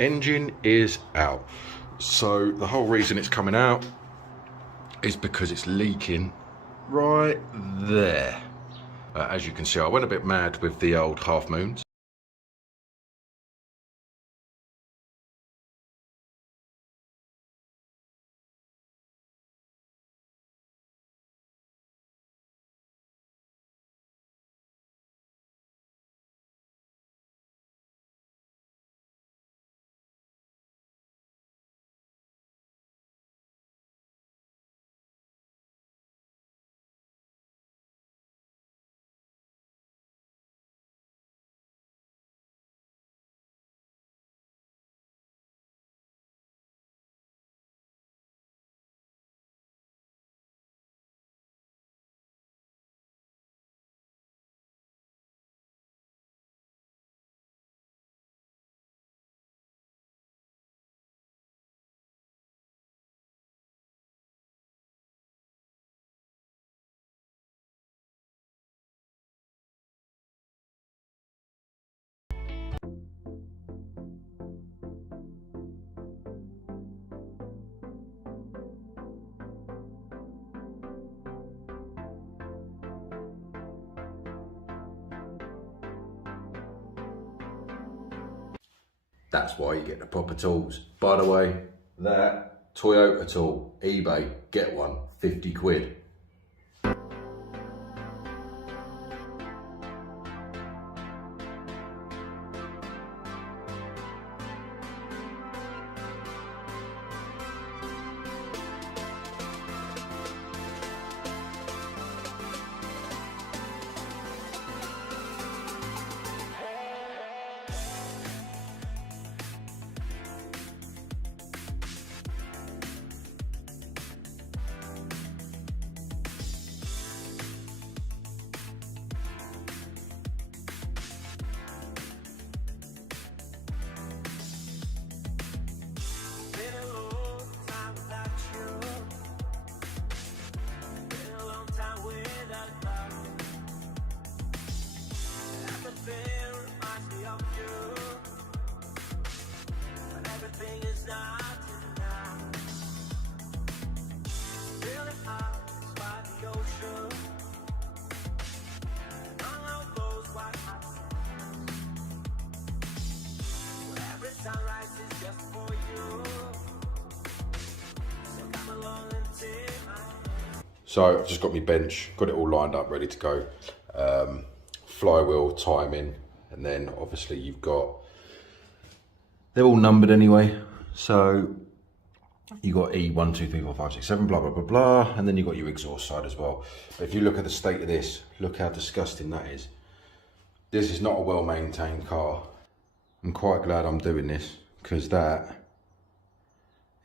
engine is out. So the whole reason it's coming out is because it's leaking right there. As you can see, I went a bit mad with the old half moons. That's why you get the proper tools. By the way, that Toyota tool, eBay, get one, 50 quid. So I've just got my bench, got it all lined up, ready to go. Flywheel, timing, and then obviously you've got, they're all numbered anyway. So you got E, 1, 2, 3, 4, 5, 6, 7, blah, blah, blah, blah. And then you've got your exhaust side as well. But if you look at the state of this, look how disgusting that is. This is not a well-maintained car. I'm quite glad I'm doing this because that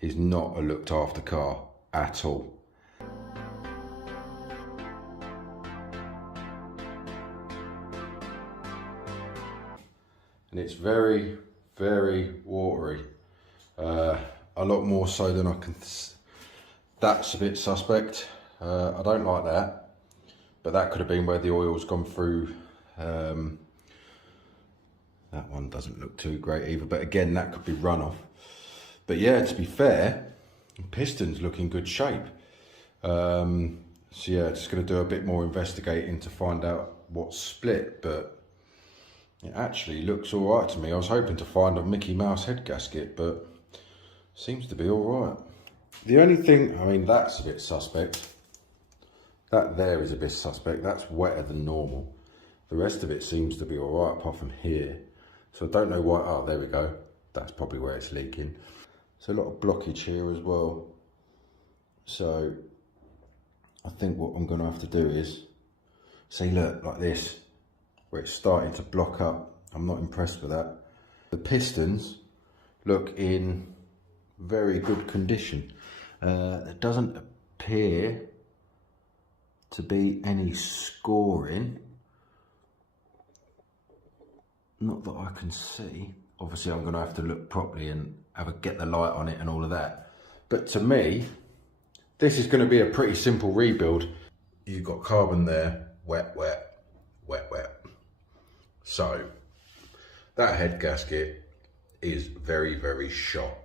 is not a looked after car at all. And it's very, very watery. A lot more so than I can. That's a bit suspect. I don't like that, but that could have been where the oil's gone through. That one doesn't look too great either, but again, that could be runoff. But yeah, to be fair, piston's look in good shape. So yeah, just gonna do a bit more investigating to find out what's split, but it actually looks all right to me. I was hoping to find a Mickey Mouse head gasket, but seems to be all right. The only thing, I mean, that's a bit suspect. That there is a bit suspect. That's wetter than normal. The rest of it seems to be all right, apart from here. So I don't know why, oh, there we go. That's probably where it's leaking. So a lot of blockage here as well. So I think what I'm gonna have to do is, see, look, like this, where it's starting to block up. I'm not impressed with that. The pistons look in very good condition. There doesn't appear to be any scoring. Not that I can see. Obviously I'm gonna have to look properly and get the light on it and all of that. But to me, this is gonna be a pretty simple rebuild. You've got carbon there, wet, wet, wet, wet. So that head gasket is very, very shot.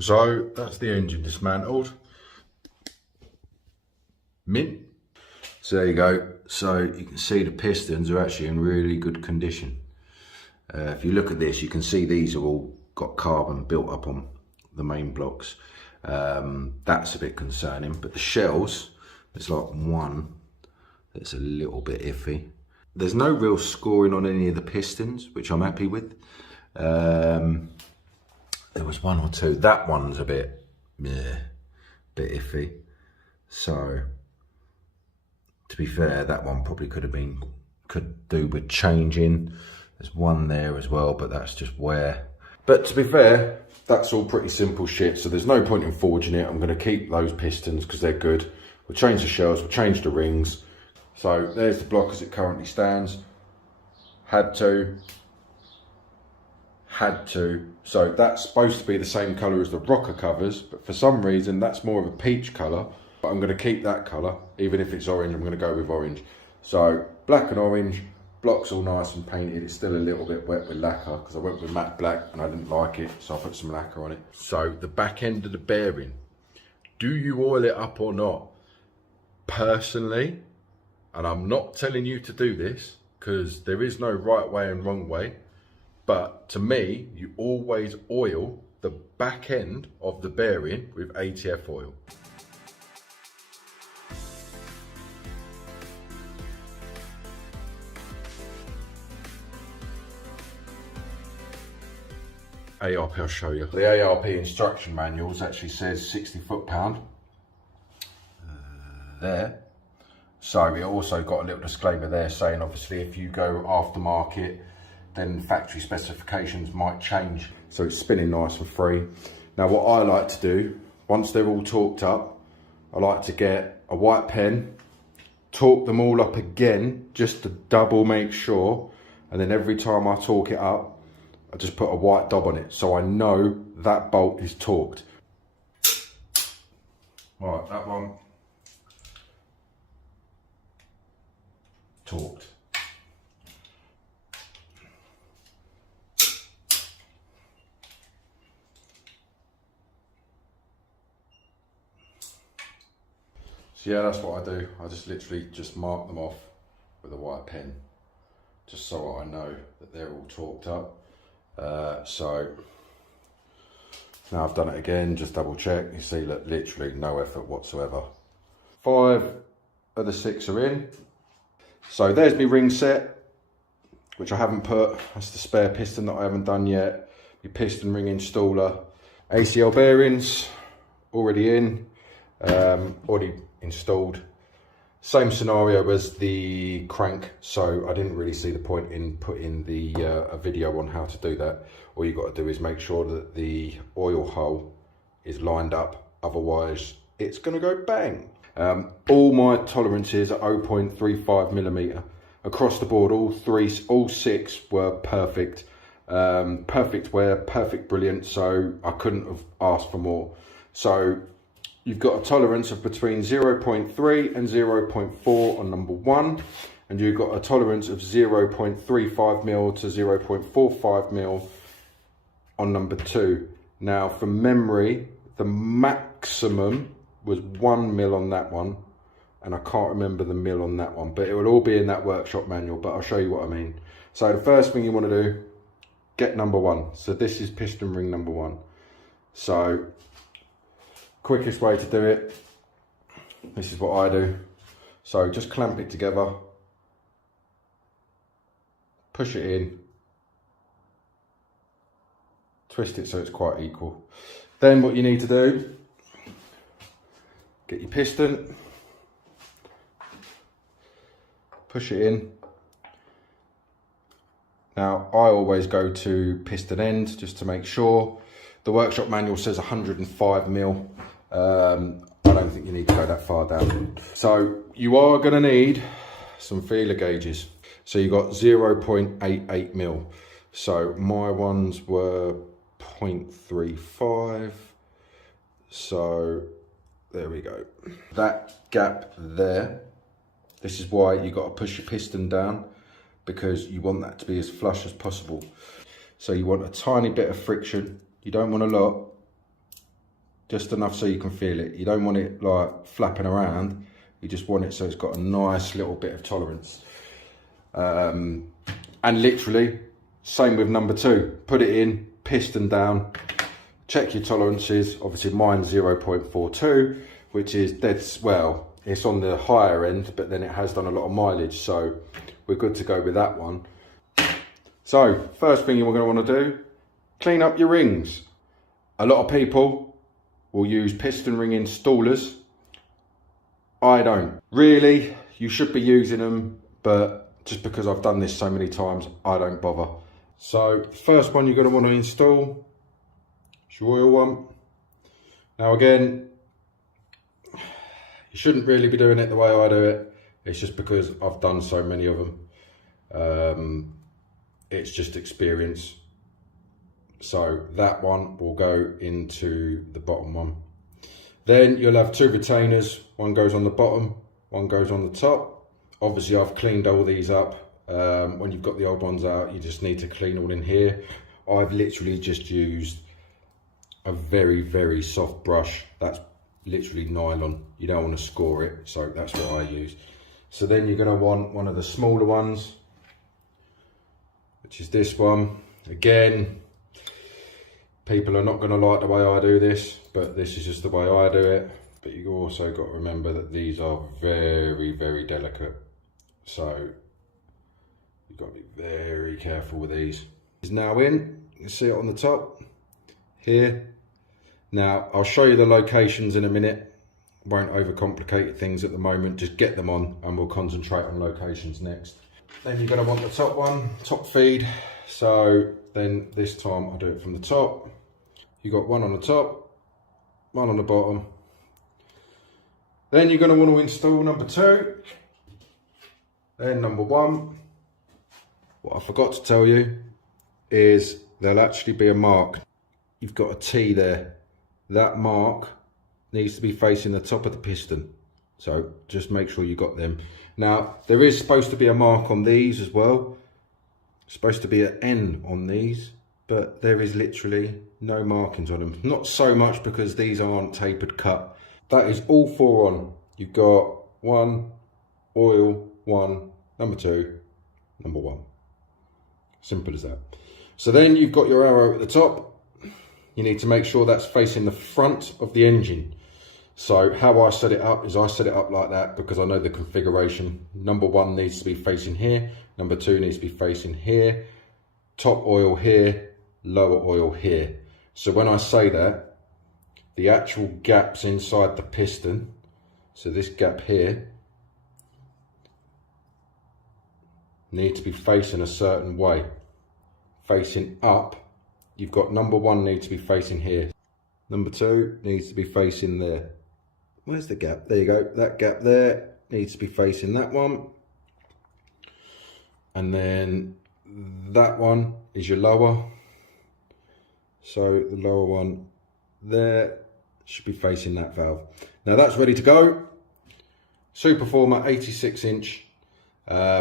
So that's the engine dismantled. Mint. So there you go. So you can see the pistons are actually in really good condition. If you look at this, you can see these are all got carbon built up on the main blocks. That's a bit concerning, but the shells, there's like one that's a little bit iffy. There's no real scoring on any of the pistons, which I'm happy with. There was one or two. That one's a bit iffy. So, to be fair, that one probably could do with changing. There's one there as well, but that's just wear. But to be fair, that's all pretty simple shit. So there's no point in forging it. I'm going to keep those pistons because they're good. We'll change the shells. We'll change the rings. So there's the block as it currently stands. Had to. So that's supposed to be the same colour as the rocker covers, but for some reason that's more of a peach colour. But I'm going to keep that colour, even if it's orange. I'm going to go with orange. So black and orange, block's all nice and painted. It's still a little bit wet with lacquer because I went with matte black and I didn't like it, so I put some lacquer on it. So the back end of the bearing, do you oil it up or not? Personally, and I'm not telling you to do this because there is no right way and wrong way, but to me, you always oil the back end of the bearing with ATF oil. ARP, I'll show you. The ARP instruction manuals actually says 60 foot-pound there. So it also got a little disclaimer there saying obviously if you go aftermarket, then factory specifications might change. So it's spinning nice and free. Now what I like to do, once they're all torqued up, I like to get a white pen torque them all up again just to double make sure, and then every time I torque it up I just put a white dot on it so I know that bolt is torqued. Right, that one torqued. So yeah, that's what I do. I just literally just mark them off with a white pen, just so I know that they're all torqued up. So now I've done it again, just double check. You see, look, literally no effort whatsoever. 5 of the 6 are in. So there's my ring set, which I haven't put. That's the spare piston that I haven't done yet. Your piston ring installer. ACL bearings, already in, already installed. Same scenario as the crank, so I didn't really see the point in putting the a video on how to do that. All you got to do is make sure that the oil hole is lined up, otherwise it's going to go bang. All my tolerances are 0.35 millimeter across the board. All 6 were perfect. Perfect wear, perfect brilliant, so I couldn't have asked for more. So you've got a tolerance of between 0.3 and 0.4 on number 1, and you've got a tolerance of 0.35 mil to 0.45 mil on number 2. Now, from memory, the maximum was 1 mil on that one, and I can't remember the mil on that one, but it will all be in that workshop manual, but I'll show you what I mean. So the first thing you want to do, get number 1. So this is piston ring number 1. So quickest way to do it, this is what I do. So just clamp it together, push it in, twist it so it's quite equal. Then what you need to do, get your piston, push it in. Now I always go to piston end just to make sure. The workshop manual says 105 mil. I don't think you need to go that far down. So you are going to need some feeler gauges. So you got 0.88 mil. So my ones were 0.35. So there we go. That gap there, this is why you got to push your piston down, because you want that to be as flush as possible. So you want a tiny bit of friction. You don't want a lot, just enough so you can feel it. You don't want it like flapping around. You just want it so it's got a nice little bit of tolerance. And literally, same with number 2. Put it in, piston down, check your tolerances. Obviously mine's 0.42, which is dead, well, it's on the higher end, but then it has done a lot of mileage, so we're good to go with that one. So first thing you're going to want to do, clean up your rings. A lot of people will use piston ring installers. I don't. Really, you should be using them, but just because I've done this so many times, I don't bother. So first one you're going to want to install is your oil one. Now again, you shouldn't really be doing it the way I do it. It's just because I've done so many of them. It's just experience. So that one will go into the bottom one. Then you'll have 2 retainers. One goes on the bottom, one goes on the top. Obviously I've cleaned all these up. When you've got the old ones out, you just need to clean all in here. I've literally just used a very, very soft brush. That's literally nylon. You don't want to score it, so that's what I use. So then you're going to want one of the smaller ones, which is this one. Again, people are not going to like the way I do this, but this is just the way I do it. But you also got to remember that these are very, very delicate. So you've got to be very careful with these. It's now in, you can see it on the top here. Now I'll show you the locations in a minute. Won't overcomplicate things at the moment, just get them on and we'll concentrate on locations next. Then you're going to want the top one, top feed. So then this time I'll do it from the top. You got one on the top, one on the bottom. Then you're going to want to install number 2. Then number one, what I forgot to tell you is there'll actually be a mark. You've got a T there. That mark needs to be facing the top of the piston. So just make sure you got them. Now, there is supposed to be a mark on these as well. It's supposed to be an N on these, but there is literally no markings on them. Not so much because these aren't tapered cut. That is all four on. You've got one, oil, one, number two, number one. Simple as that. So then you've got your arrow at the top. You need to make sure that's facing the front of the engine. So how I set it up is I set it up like that because I know the configuration. Number one needs to be facing here. Number two needs to be facing here. Top oil here, lower oil here. So when I say that, the actual gaps inside the piston, so this gap here, need to be facing a certain way. Facing up, you've got number one needs to be facing here. Number two needs to be facing there. Where's the gap? There you go. That gap there needs to be facing that one. And then that one is your lower. So the lower one there should be facing that valve. Now that's ready to go. Superformer 86-inch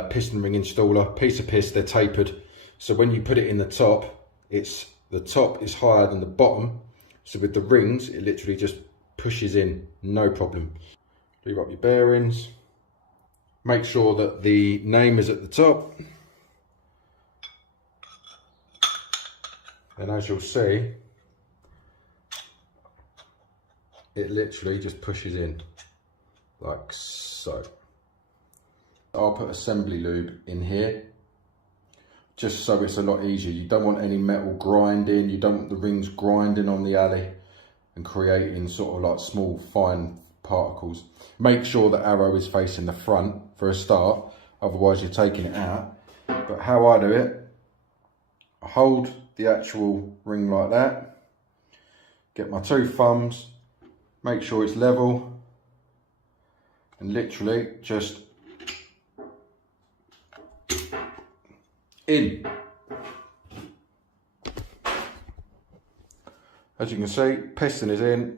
piston ring installer, piece of piss, they're tapered. So when you put it in the top, the top is higher than the bottom. So with the rings, it literally just pushes in, no problem. Leave up your bearings. Make sure that the name is at the top. And as you'll see, it literally just pushes in, like so. I'll put assembly lube in here, just so it's a lot easier. You don't want any metal grinding, you don't want the rings grinding on the alley and creating sort of like small fine particles. Make sure the arrow is facing the front for a start, otherwise you're taking it out. But how I do it, I hold the actual ring like that, get my two thumbs, make sure it's level, and literally just in. As you can see, piston is in.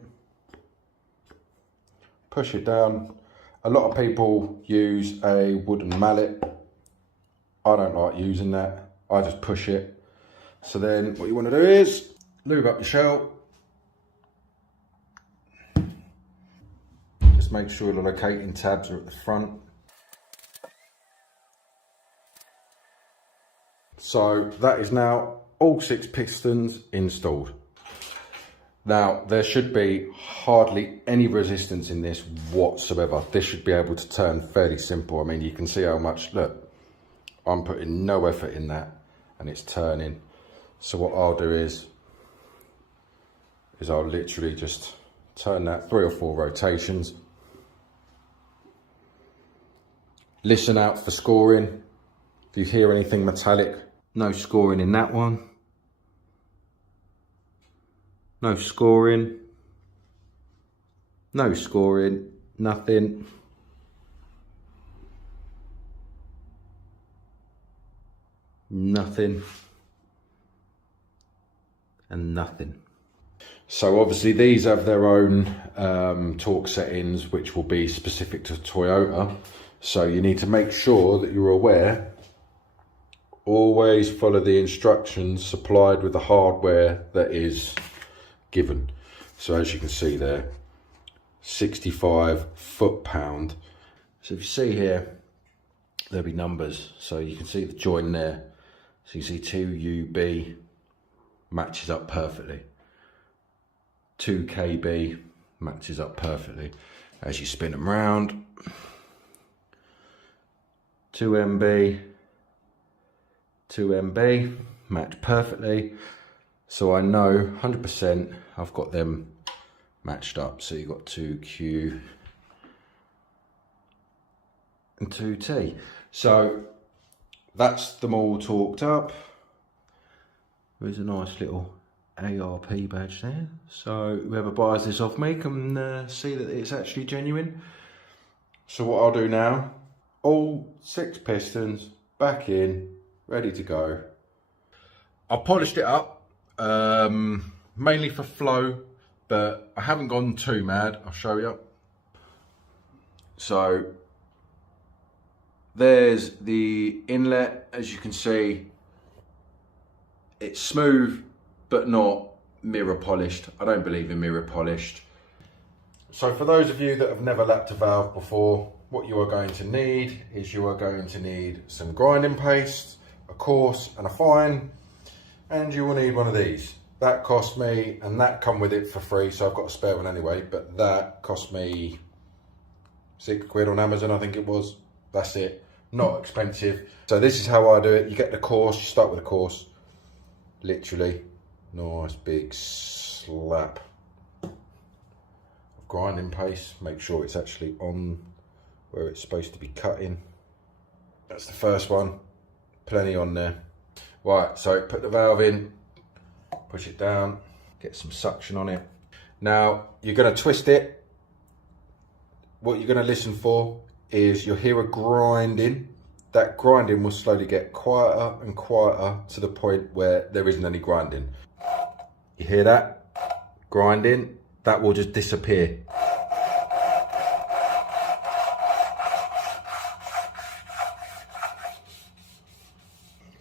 Push it down. A lot of people use a wooden mallet. I don't like using that. I just push it. So then what you want to do is lube up your shell. Just make sure the locating tabs are at the front. So that is now all 6 pistons installed. Now there should be hardly any resistance in this whatsoever. This should be able to turn fairly simple. I mean, you can see how much, look, I'm putting no effort in that and it's turning. So what I'll do is I'll literally just turn that 3 or 4 rotations. Listen out for scoring. If you hear anything metallic, no scoring in that one. No scoring. No scoring. Nothing. Nothing. And nothing. So obviously these have their own torque settings, which will be specific to Toyota. So you need to make sure that you're aware. Always follow the instructions supplied with the hardware that is given. So as you can see there, 65 foot-pound. So if you see here, there'll be numbers. So you can see the join there. So you see 2UB matches up perfectly. 2KB matches up perfectly. As you spin them round, 2MB, 2MB match perfectly. So I know 100% I've got them matched up. So you've got 2Q and 2T. So that's them all torqued up. There's a nice little ARP badge there. So whoever buys this off me can see that it's actually genuine. So what I'll do now All 6 pistons back in, ready to go. I polished it up, mainly for flow, but I haven't gone too mad. I'll show you. So there's the inlet. As you can see, it's smooth, but not mirror polished. I don't believe in mirror polished. So for those of you that have never lapped a valve before, what you are going to need is you are going to need some grinding paste, a coarse and a fine, and you will need one of these. That cost me, and that come with it for free, so I've got a spare one anyway, but that cost me £6 on Amazon, I think it was. That's it, not expensive. So this is how I do it. You get the coarse, you start with the coarse, literally, nice big slap of grinding paste. Make sure it's actually on where it's supposed to be cutting. That's the first one, plenty on there. Right, so put the valve in, push it down, get some suction on it. Now, you're gonna twist it. What you're gonna listen for is you'll hear a grinding. That grinding will slowly get quieter and quieter to the point where there isn't any grinding. You hear that? Grinding, that will just disappear.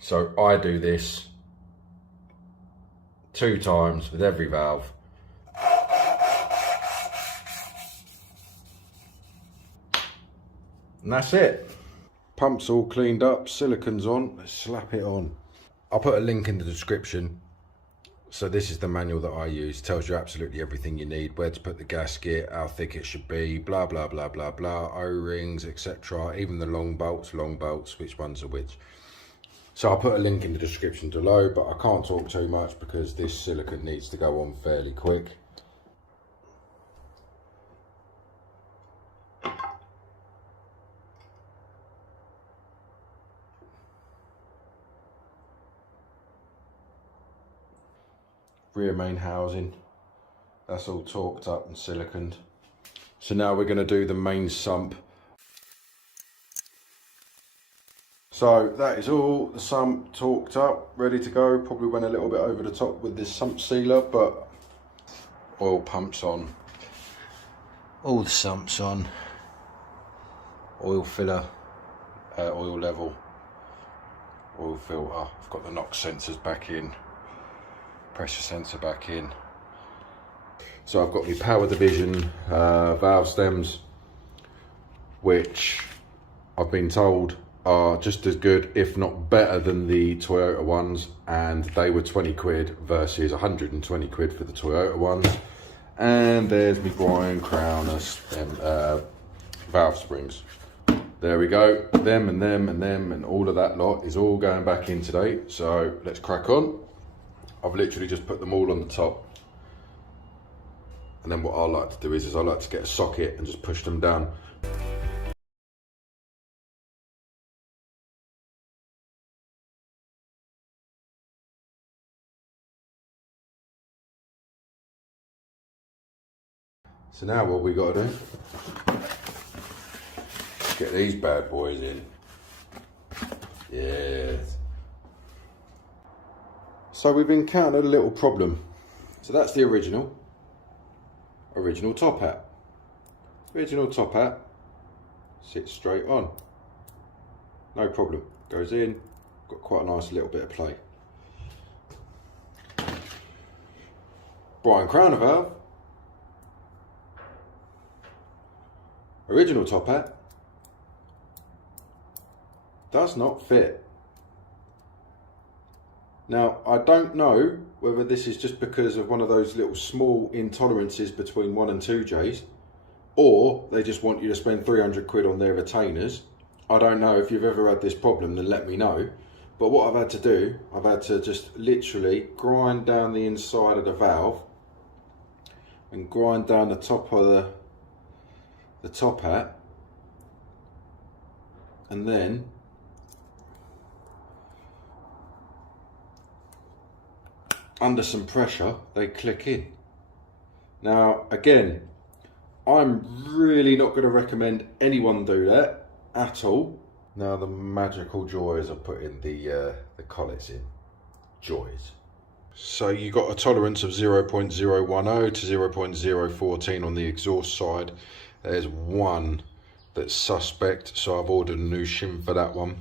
So I do this 2 times with every valve. And that's it. Pump's all cleaned up, silicon's on, let's slap it on. I'll put a link in the description. So this is the manual that I use. Tells you absolutely everything you need, where to put the gasket, how thick it should be, blah, blah, blah, blah, blah, O-rings, etc. Even the long bolts, which ones are which. So I'll put a link in the description below, but I can't talk too much because this silicone needs to go on fairly quick. Rear main housing, that's all torqued up and siliconed. So now we're going to do the main sump. So that is all the sump torqued up, ready to go. Probably went a little bit over the top with this sump sealer, but oil pumps on. All the sumps on. Oil filler, oil level, oil filter. I've got the NOx sensors back in. Pressure sensor back in. So I've got my power division valve stems, which I've been told are just as good, if not better, than the Toyota ones, and they were 20 quid versus 120 quid for the Toyota ones. And there's my Brian Crowner valve springs. There we go, them and all of that lot is all going back in today. So let's crack on. I've literally just put them all on the top. And then what I like to do is I like to get a socket and just push them down. So now what we got to do, get these bad boys in. Yes. So we've encountered a little problem. So that's the original top hat. Original top hat sits straight on. No problem. Goes in, got quite a nice little bit of play. Brian Crowner valve. Original top hat. Does not fit. Now, I don't know whether this is just because of one of those little small intolerances between 1 and 2Js, or they just want you to spend 300 quid on their retainers. I don't know. If you've ever had this problem, then let me know. But what I've had to do, I've had to just literally grind down the inside of the valve and grind down the top of the top hat, and then under some pressure they click in. Now again, I'm really not going to recommend anyone do that. at all. Now the magical joys of putting the collets in. Joys. So you got a tolerance of 0.010 to 0.014 on the exhaust side. There's one that's suspect, so I've ordered a new shim for that one.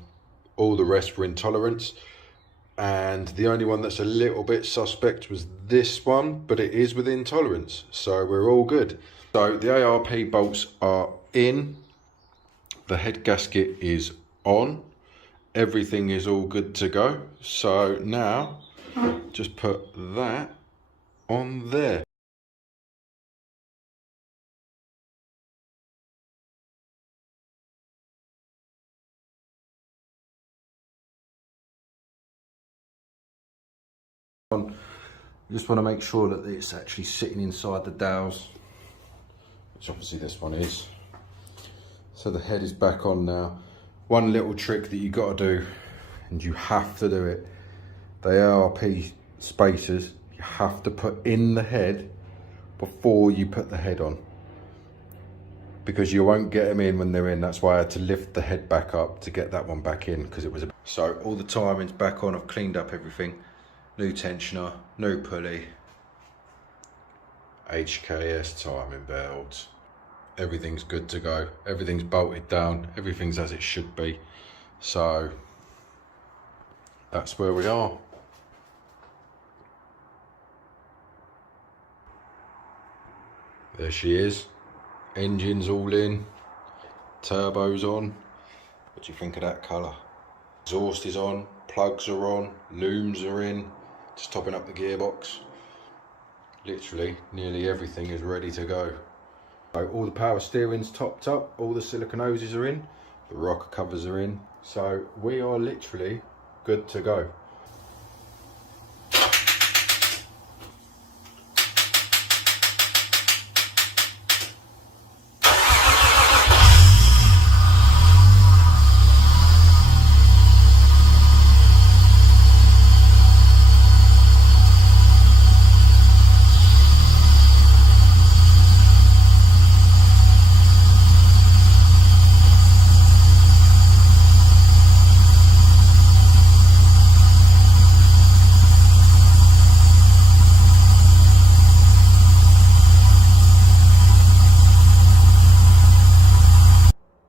All the rest were in tolerance, and the only one that's a little bit suspect was this one, but it is within tolerance, so we're all good. So the ARP bolts are in, the head gasket is on, everything is all good to go. So now just put that on there. I just want to make sure that it's actually sitting inside the dowels, which obviously this one is. So the head is back on now. One little trick that you got to do, and you have to do it, the ARP spacers, you have to put in the head before you put the head on, because you won't get them in when they're in. That's why I had to lift the head back up to get that one back in, because it was a... So all the timing's back on. I've cleaned up everything. New tensioner, new pulley, HKS timing belt. Everything's good to go. Everything's bolted down. Everything's as it should be. So that's where we are. There she is. Engine's all in. Turbo's on. What do you think of that colour? Exhaust is on. Plugs are on. Looms are in. Just topping up the gearbox. Literally, nearly everything is ready to go. So all the power steering's topped up. All the silicone hoses are in. The rocker covers are in. So we are literally good to go.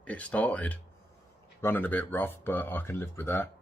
It started running a bit rough, but I can live with that.